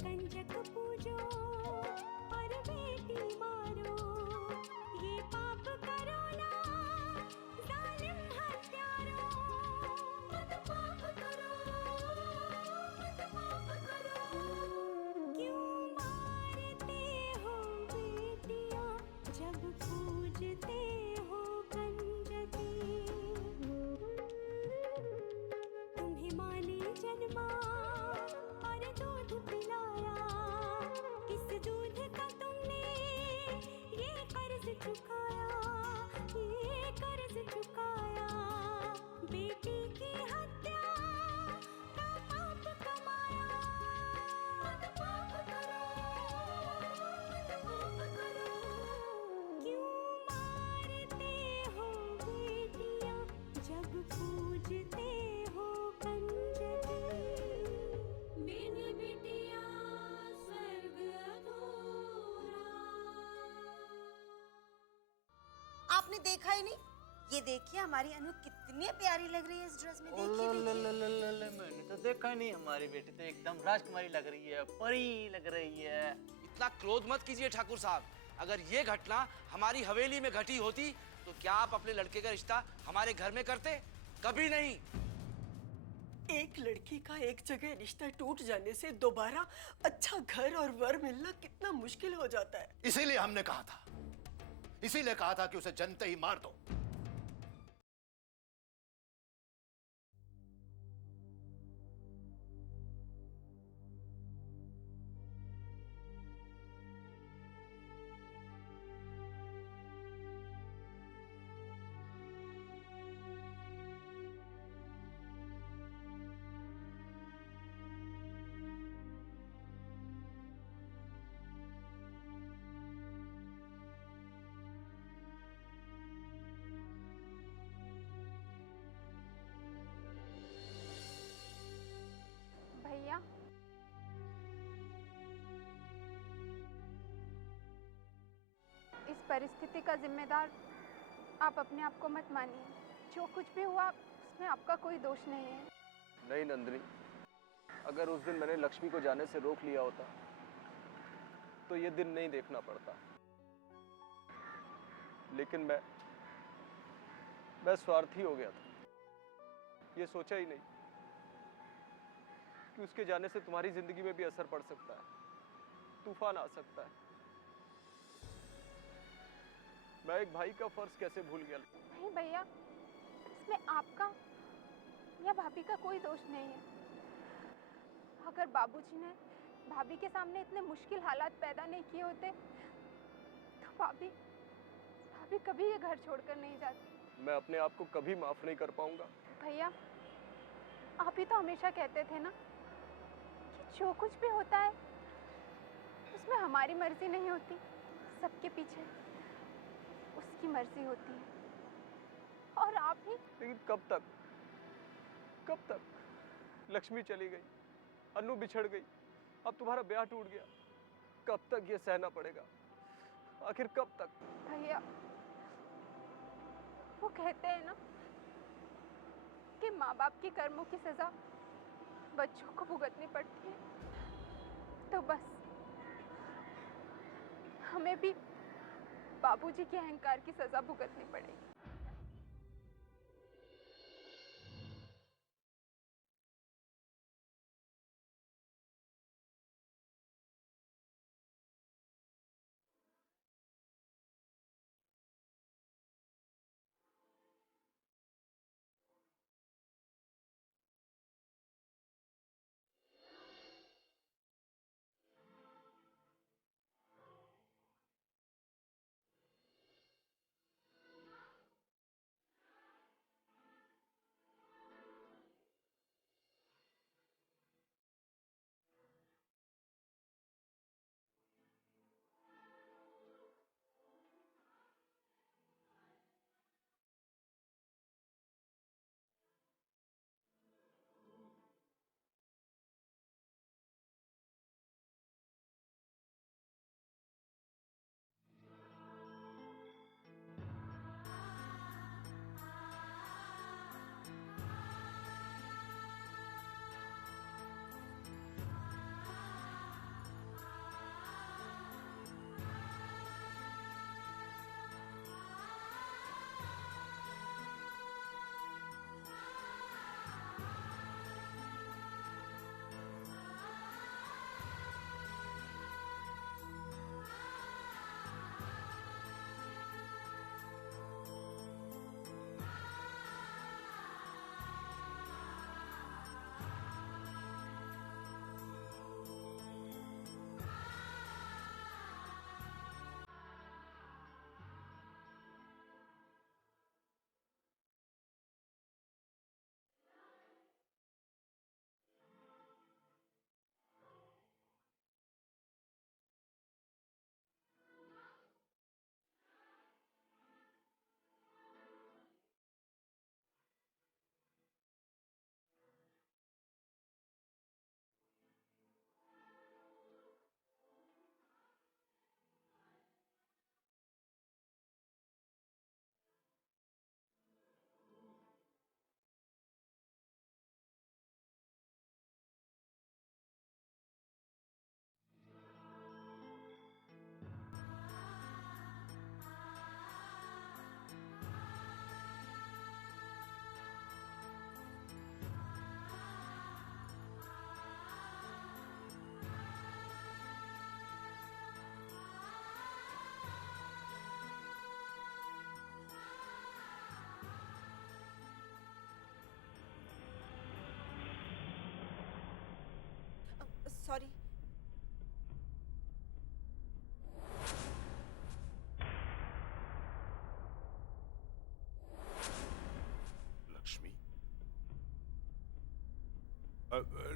कंजक पूजो और बेटी मारो, ये पाप करो ना जालिम हत्यारो। मत पाप करो, मत पाप करो। क्यों मारते हो बेटियां जब पूजते हो कंजकी। तुम्हें माँ ने जन्मा और दूध पिलाया, इस दूध का तुमने ये कर्ज चुकाया, ये कर्ज चुकाया। बेटी की हत्या का पाप कमाया। मत पाप करो, मत पाप करो। क्यों मारते हो बेटियां जब पूजते हो कंजकी। बिन बिटिया स्वर्ग अधूरा। आपने देखा ही नहीं? ये देखिए हमारी अनु कितनी प्यारी लग रही है इस ड्रेस में। देखिए देखिए। मैंने तो देखा ही नहीं। हमारी बेटी तो एकदम राजकुमारी लग रही है, परी लग रही है। इतना क्रोध मत कीजिए ठाकुर साहब। अगर ये घटना हमारी हवेली में घटी होती तो क्या आप अपने लड़के का रिश्ता हमारे घर में करते? कभी नहीं। एक लड़की का एक जगह रिश्ता टूट जाने से दोबारा अच्छा घर और वर मिलना कितना मुश्किल हो जाता है। इसीलिए हमने कहा था, इसीलिए कहा था कि उसे जनते ही मार दो। भैया, इस परिस्थिति का जिम्मेदार आप अपने आप को मत मानिए। जो कुछ भी हुआ उसमें आपका कोई दोष नहीं है। नहीं नंदिनी, अगर उस दिन मैंने लक्ष्मी को जाने से रोक लिया होता तो ये दिन नहीं देखना पड़ता। लेकिन मैं स्वार्थी हो गया था। ये सोचा ही नहीं कि उसके जाने से तुम्हारी जिंदगी में भी असर पड़ सकता है, तूफान आ सकता है। मैं एक भाई का फर्ज कैसे भूल गया। नहीं भैया, इसमें आपका या भाभी का कोई दोष नहीं है। अगर बाबूजी ने भाभी के सामने इतने मुश्किल हालात पैदा नहीं किए होते तो भाभी कभी ये घर छोड़कर नहीं जाती। मैं अपने आप को कभी माफ नहीं कर पाऊंगा। भैया, आप ही तो हमेशा कहते थे ना कि जो कुछ भी होता है उसमें हमारी मर्जी नहीं होती, सबके पीछे उसकी मर्जी होती है। और आप ही। लेकिन कब तक लक्ष्मी चली गई, अनु बिछड़ गई, अब तुम्हारा ब्याह टूट गया। कब तक ये सहना पड़ेगा? आखिर कब तक? भैया, वो कहते हैं ना कि माँ बाप की कर्मों की सजा बच्चों को भुगतनी पड़ती है। तो बस हमें भी बाबूजी के अहंकार की सजा भुगतनी पड़ेगी।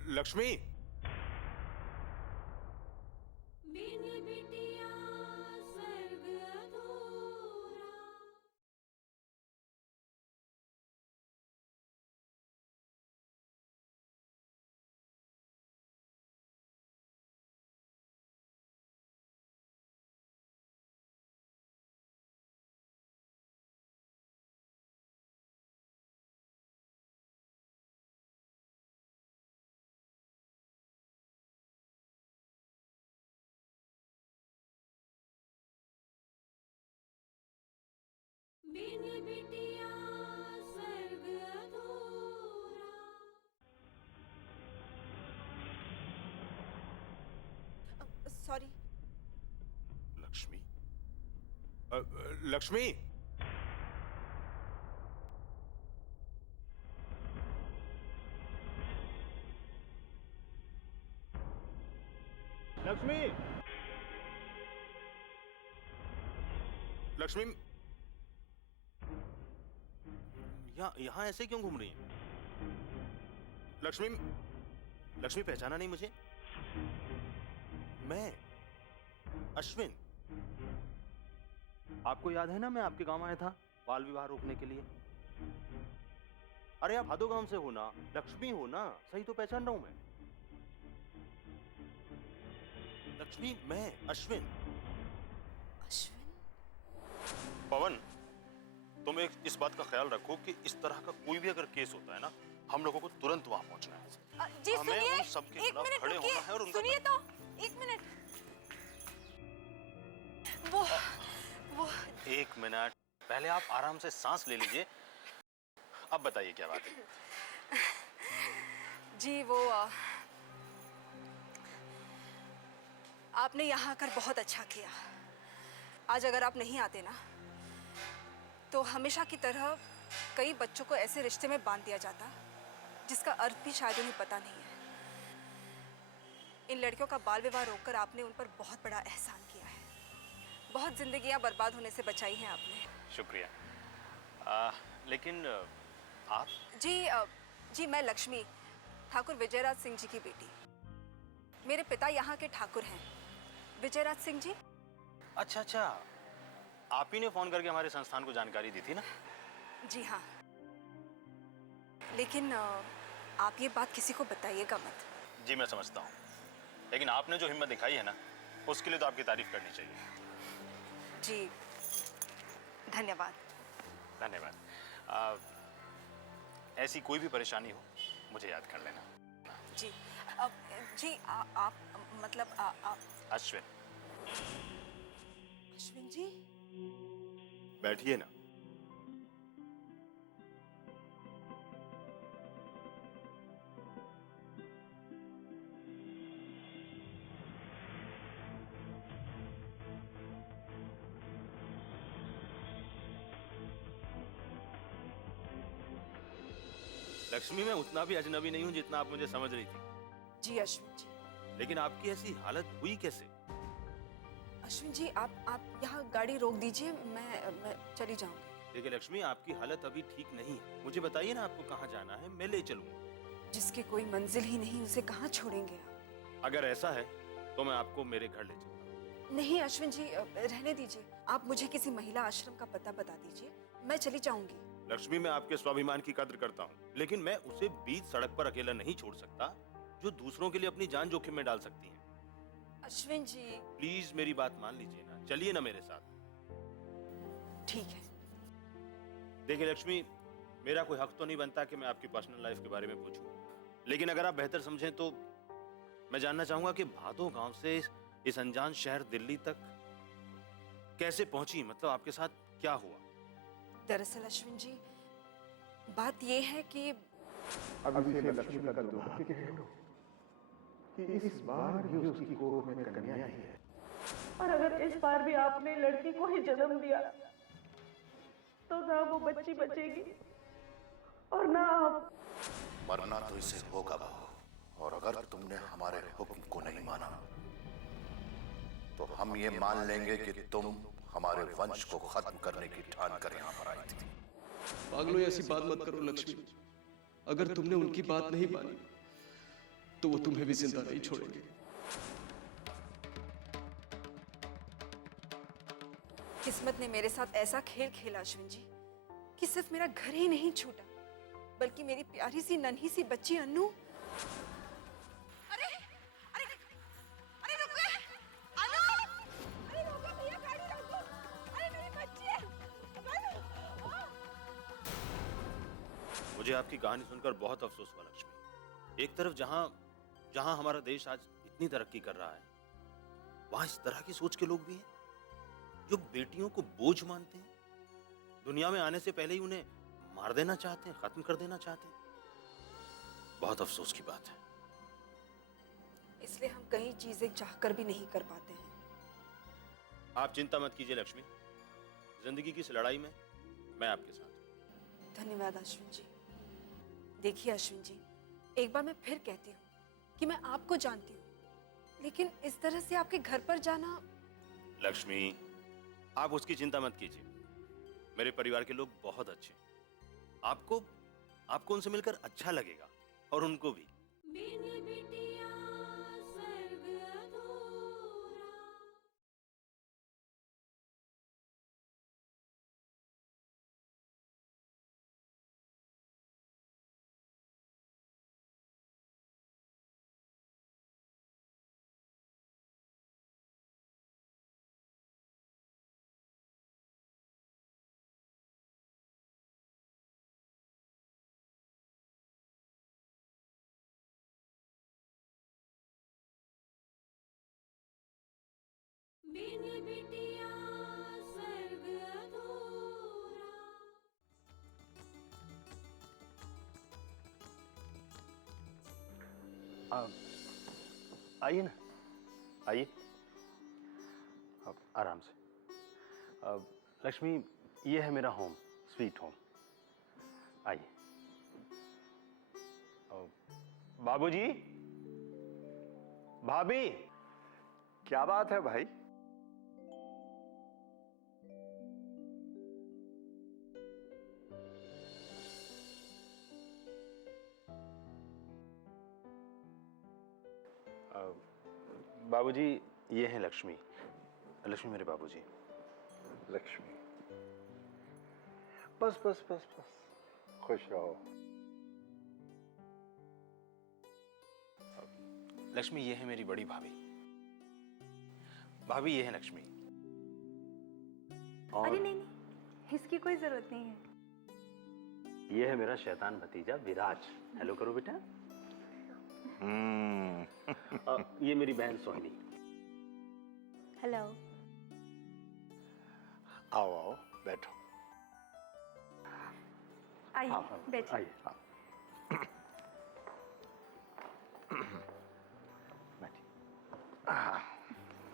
लक्ष्मी, बिन बिटिया स्वर्ग अधूरा। बिन बिटिया स्वर्ग अधूरा। सॉरी। लक्ष्मी, लक्ष्मी, लक्ष्मी, लक्ष्मी, यहाँ ऐसे क्यों घूम रही है? लक्ष्मी, लक्ष्मी पहचाना नहीं मुझे? मैं अश्विन। आपको याद है ना, मैं आपके गांव आया था बाल विवाह रोकने के लिए। अरे आप भादो गांव से हो ना, लक्ष्मी हो ना? सही तो पहचान रहा हूं मैं। लक्ष्मी, मैं अश्विन। अश्विन? पवन, तुम इस बात का ख्याल रखो कि इस तरह का कोई भी अगर केस होता है ना, हम लोगों को तुरंत वहां पहुंचना है। जी हमें सुनिए, उन सबके एक खिलाफ मिनट खड़े रुकिए, होना है और उनका सुनिए तो, एक मिनट। वो एक मिनट, पहले आप आराम से सांस ले लीजिए। अब बताइए क्या बात है? जी वो आपने यहाँ आकर बहुत अच्छा किया। आज अगर आप नहीं आते ना, तो हमेशा की तरह कई बच्चों को ऐसे रिश्ते में बांध दिया जाता जिसका अर्थ भी शायद उन्हें पता नहीं है। इन लड़कियों का बाल विवाह रोककर आपने उन पर बहुत बड़ा एहसान किया है। बहुत जिंदगियां बर्बाद होने से बचाई हैं आपने। शुक्रिया। लेकिन आप? जी मैं लक्ष्मी, ठाकुर विजयराज सिंह जी की बेटी। मेरे पिता यहाँ के ठाकुर हैं, विजयराज सिंह जी। अच्छा अच्छा, आप ही ने फोन करके हमारे संस्थान को जानकारी दी थी ना? जी हाँ, लेकिन आप ये बात किसी को बताइएगा मत। जी मैं समझता हूँ, लेकिन आपने जो हिम्मत दिखाई है ना, उसके लिए तो आपकी तारीफ करनी चाहिए। जी धन्यवाद। धन्यवाद। ऐसी कोई भी परेशानी हो, मुझे याद कर लेना। जी जी आप मतलब आप अश्विन। अश्विन जी? बैठिए ना। लक्ष्मी, मैं उतना भी अजनबी नहीं हूं जितना आप मुझे समझ रही थी। जी अश्विन जी। लेकिन आपकी ऐसी हालत हुई कैसे? अश्विन जी आप यहाँ गाड़ी रोक दीजिए, मैं चली जाऊंगी। देखिए लक्ष्मी, आपकी हालत अभी ठीक नहीं है। मुझे बताइए ना, आपको कहाँ जाना है, मैं ले चलूंगा। जिसके कोई मंजिल ही नहीं, उसे कहाँ छोड़ेंगे आप? अगर ऐसा है तो मैं आपको मेरे घर ले चलता हूँ। नहीं अश्विन जी, रहने दीजिए। आप मुझे किसी महिला आश्रम का पता बता दीजिए, मैं चली जाऊंगी। लक्ष्मी, मैं आपके स्वाभिमान की कद्र करता हूँ, लेकिन मैं उसे बीच सड़क पर अकेला नहीं छोड़ सकता, जो दूसरों के लिए अपनी जान जोखिम में डाल सकती है। अश्विन जी प्लीज मेरी बात मान लीजिए ना, चलिए ना मेरे साथ। ठीक है। देखिए लक्ष्मी, मेरा कोई हक तो नहीं बनता कि मैं आपकी पर्सनल लाइफ के बारे में पूछूं, लेकिन अगर आप बेहतर समझें तो मैं जानना चाहूंगा कि भादो गांव से इस अनजान शहर दिल्ली तक कैसे पहुंची, मतलब आपके साथ क्या हुआ? दरअसल अश्विन जी, बात ये है कि अब इसे लक्ष्मी का दुर्भाग्य कह लो कि इस बार भी उसकी कोख में कन्या ही है। और अगर इस बार भी आपने लड़की को ही जन्म दिया तो ना वो बच्ची बचेगी और ना आप। मरना तो इसे होगा बहू, और अगर तुमने हमारे हुक्म को नहीं माना तो हम ये मान लेंगे कि तुम हमारे वंश को खत्म करने की ठान कर यहाँ पर आई थी। पागलों, ऐसी बात मत करो लक्ष्मी। अगर तुमने उनकी बात नहीं मानी तो वो तुम्हें भी जिंदा नहीं छोड़ेंगे। किस्मत ने मेरे साथ ऐसा खेल खेला अश्विन जी कि सिर्फ मेरा घर ही नहीं छूटा, बल्कि मेरी प्यारी सी नन्ही सी बच्ची अन्नू। अरे अरे अरे रुको अन्नू, अरे रोको भैया, गाड़ी रोको, अरे मेरी बच्ची है अन्नू। मुझे आपकी कहानी सुनकर बहुत अफसोस हुआ लक्ष्मी। एक तरफ जहां हमारा देश आज इतनी तरक्की कर रहा है, वहां इस तरह की सोच के लोग भी हैं जो बेटियों को बोझ मानते हैं, दुनिया में आने से पहले ही उन्हें मार देना चाहते हैं, खत्म कर देना चाहते हैं। बहुत अफसोस की बात है। इसलिए हम कई चीजें चाहकर भी नहीं कर पाते हैं। आप चिंता मत कीजिए लक्ष्मी, जिंदगी की इस लड़ाई में मैं आपके साथ हूं। धन्यवाद अश्विन जी। देखिए अश्विन जी, एक बार मैं फिर कहती हूँ कि मैं आपको जानती हूँ, लेकिन इस तरह से आपके घर पर जाना। लक्ष्मी, आप उसकी चिंता मत कीजिए। मेरे परिवार के लोग बहुत अच्छे हैं। आपको उनसे मिलकर अच्छा लगेगा और उनको भी। बिन बिटिया स्वर्ग अधूरा। बिन बिटिया स्वर्ग अधूरा। आइए ना, आइए। अब आराम से। लक्ष्मी, ये है मेरा होम, स्वीट होम। आइए। बाबूजी, भाभी। क्या बात है भाई? बाबूजी, ये हैं लक्ष्मी। लक्ष्मी मेरे बाबूजी। लक्ष्मी, बस बस बस बस, खुश रहो। लक्ष्मी, ये है मेरी बड़ी भाभी। भाभी, ये है लक्ष्मी। और अरे नहीं, इसकी कोई जरूरत नहीं है। ये है मेरा शैतान भतीजा विराज। हेलो करो बेटा। ये मेरी बहन सोहिनी। हेलो। आओ आओ, बैठो। आइए बैठिए। आइए।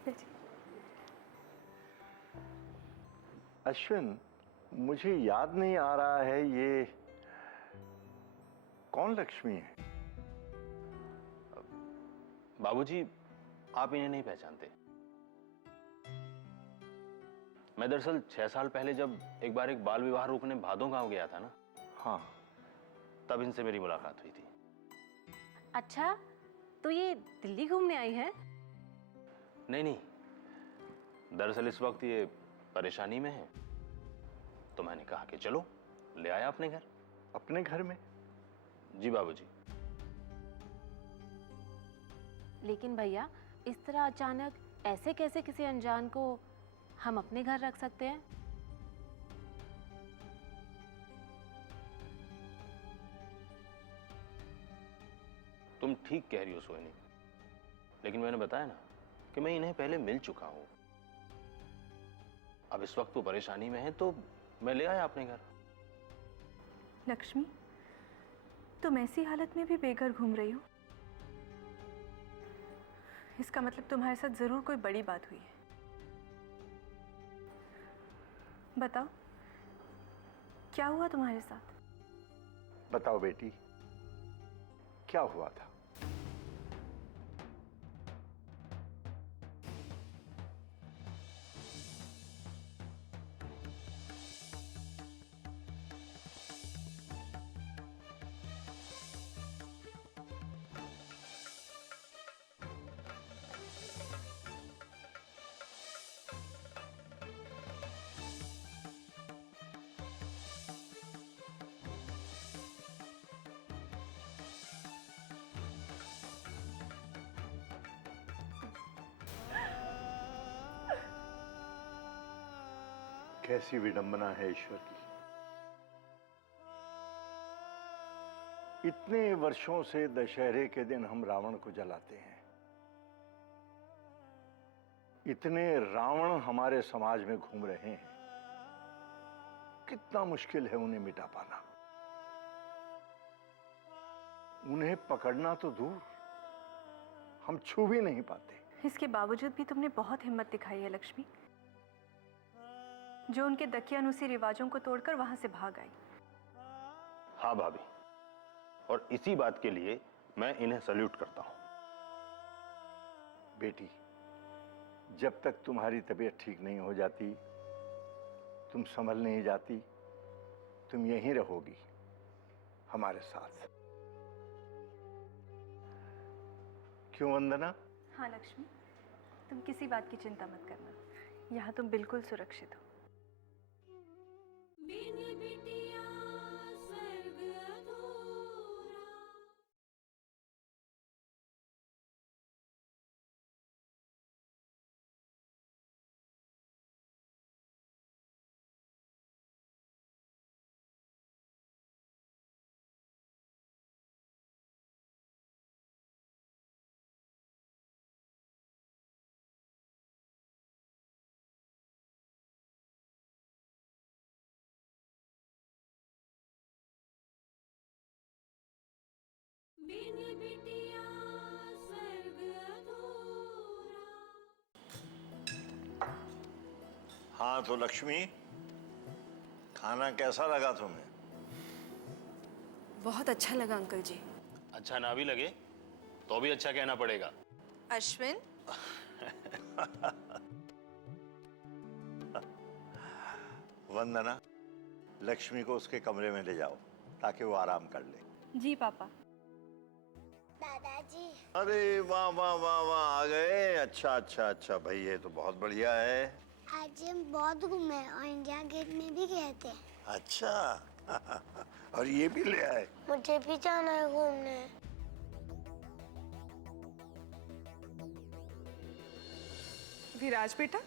बैठिए। अश्विन, मुझे याद नहीं आ रहा है ये कौन लक्ष्मी है? बाबूजी, आप इन्हें नहीं पहचानते। मैं दरअसल 6 साल पहले जब एक बार एक बाल विवाह रोकने भादों गांव गया था ना, हाँ, तब इनसे मेरी मुलाकात हुई थी। अच्छा, तो ये दिल्ली घूमने आई है? नहीं, दरअसल इस वक्त ये परेशानी में है, तो मैंने कहा कि चलो ले आया अपने घर। अपने घर में? जी बाबूजी। लेकिन भैया, इस तरह अचानक ऐसे कैसे किसी अनजान को हम अपने घर रख सकते हैं? तुम ठीक कह रही हो सोहिनी, लेकिन मैंने बताया ना कि मैं इन्हें पहले मिल चुका हूं। अब इस वक्त वो परेशानी में है, तो मैं ले आया अपने घर। लक्ष्मी, तुम ऐसी हालत में भी बेघर घूम रही हो? इसका मतलब तुम्हारे साथ जरूर कोई बड़ी बात हुई है। बताओ, क्या हुआ तुम्हारे साथ? बताओ बेटी, क्या हुआ था? कैसी विडंबना है ईश्वर की। इतने वर्षों से दशहरे के दिन हम रावण को जलाते हैं। इतने रावण हमारे समाज में घूम रहे हैं, कितना मुश्किल है उन्हें मिटा पाना। उन्हें पकड़ना तो दूर, हम छू भी नहीं पाते। इसके बावजूद भी तुमने बहुत हिम्मत दिखाई है लक्ष्मी, जो उनके दकियानुसी रिवाजों को तोड़कर वहां से भाग आई। हाँ भाभी, और इसी बात के लिए मैं इन्हें सल्यूट करता हूं। बेटी, जब तक तुम्हारी तबीयत ठीक नहीं हो जाती, तुम संभल नहीं जाती, तुम यहीं रहोगी हमारे साथ। क्यों वंदना? हाँ लक्ष्मी, तुम किसी बात की चिंता मत करना, यहाँ तुम बिल्कुल सुरक्षित हो। बिन बिटिया स्वर्ग अधूरा। बिन बिटिया स्वर्ग अधूरा। हाँ तो लक्ष्मी, खाना कैसा लगा तुम्हें? बहुत अच्छा लगा अंकल जी। अच्छा ना भी लगे तो भी अच्छा कहना पड़ेगा। अश्विन, वंदना, लक्ष्मी को उसके कमरे में ले जाओ ताकि वो आराम कर ले। जी पापा। दादाजी, अरे वाह वाह वाह वाह, आ गए। अच्छा अच्छा अच्छा भाई, ये तो बहुत बढ़िया है। आज हम बहुत घूमे और इंडिया गेट में भी गए थे। अच्छा और ये भी ले आए? मुझे भी जाना है घूमने। विराज बेटा,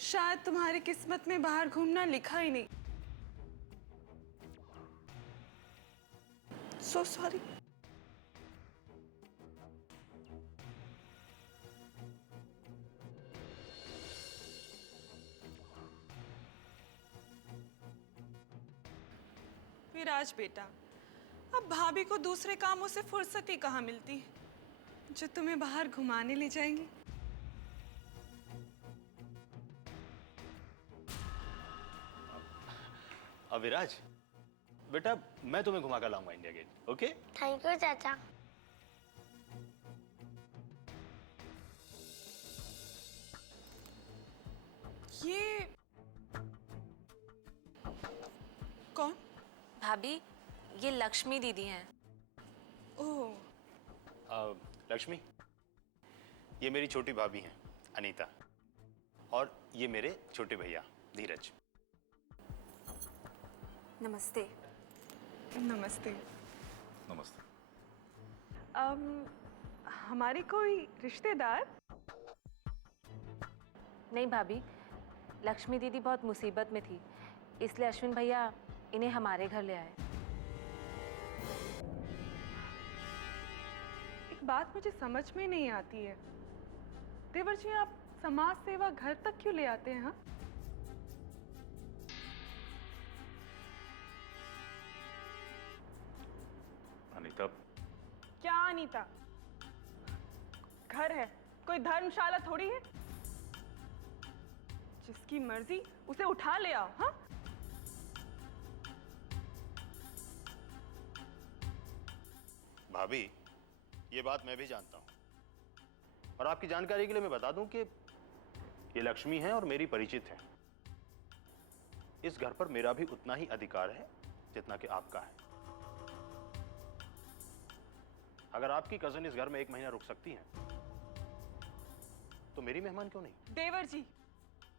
शायद तुम्हारी किस्मत में बाहर घूमना लिखा ही नहीं। So sorry. विराज बेटा, अब भाभी को दूसरे कामों से फुर्सत ही कहाँ मिलती है जो तुम्हें बाहर घुमाने ले जाएंगी। विराज बेटा, मैं तुम्हें घुमा कर लाऊंगा India gate. Okay? Thank you चाचा। ये कौन? भाभी, ये लक्ष्मी दीदी हैं। ओह, लक्ष्मी, ये मेरी छोटी भाभी हैं अनीता, और ये मेरे छोटे भैया धीरज। नमस्ते। नमस्ते। नमस्ते। हमारी कोई रिश्तेदार? नहीं भाभी, लक्ष्मी दीदी बहुत मुसीबत में थी, इसलिए अश्विन भैया इन्हें हमारे घर ले आए। एक बात मुझे समझ में नहीं आती है, देवर जी, आप समाज सेवा घर तक क्यों ले आते हैं? हाँ, अनीता। क्या अनीता? घर है, कोई धर्मशाला थोड़ी है। जिसकी मर्जी उसे उठा ले आओ। हाँ, भाभी, ये बात मैं भी जानता हूं, और आपकी जानकारी के लिए मैं बता दूं कि ये लक्ष्मी हैं और मेरी परिचित हैं। इस घर पर मेरा भी उतना ही अधिकार है जितना कि आपका है। अगर आपकी कजन इस घर में 1 महीना रुक सकती हैं, तो मेरी मेहमान क्यों नहीं? देवर जी,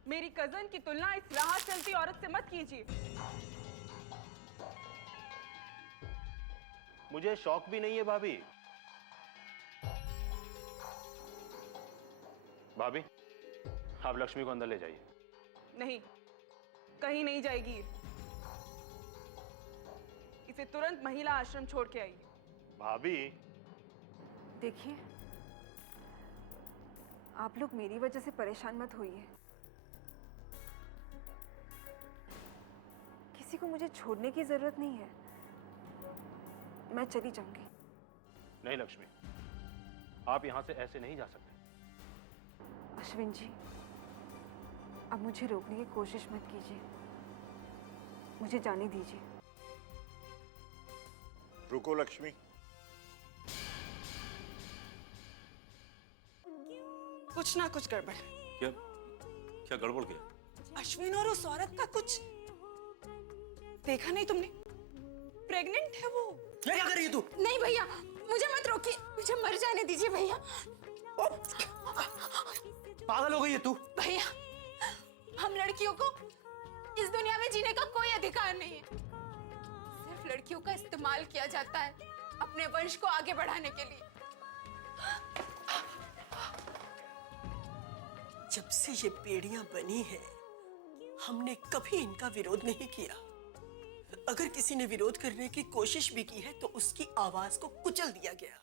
मेरी कजन की तुलना इस राह चलती औरत से मत कीजिए। मुझे शौक भी नहीं है भाभी। भाभी, आप लक्ष्मी को अंदर ले जाइए। नहीं, कहीं नहीं जाएगी। इसे तुरंत महिला आश्रम छोड़ के आइए। भाभी, देखिए, आप लोग मेरी वजह से परेशान मत होइए। किसी को मुझे छोड़ने की जरूरत नहीं है, मैं चली जाऊंगी। नहीं लक्ष्मी, आप यहाँ से ऐसे नहीं जा सकते। अश्विन जी, अब मुझे रोकने की कोशिश मत कीजिए, मुझे जाने दीजिए। रुको लक्ष्मी। कुछ ना कुछ गड़बड़। क्या क्या गड़बड़ क्या? अश्विन और उस औरत का कुछ देखा नहीं तुमने? प्रेग्नेंट है वो। क्या कर रही है तू? नहीं भैया, मुझे मत रोकिए, मुझे मर जाने दीजिए भैया। पागल हो गई है तू? भैया, हम लड़कियों को इस दुनिया में जीने का कोई अधिकार नहीं है। सिर्फ लड़कियों का इस्तेमाल किया जाता है अपने वंश को आगे बढ़ाने के लिए। जब से ये बेड़ियां बनी हैं, हमने कभी इनका विरोध नहीं किया। अगर किसी ने विरोध करने की कोशिश भी की है तो उसकी आवाज को कुचल दिया गया।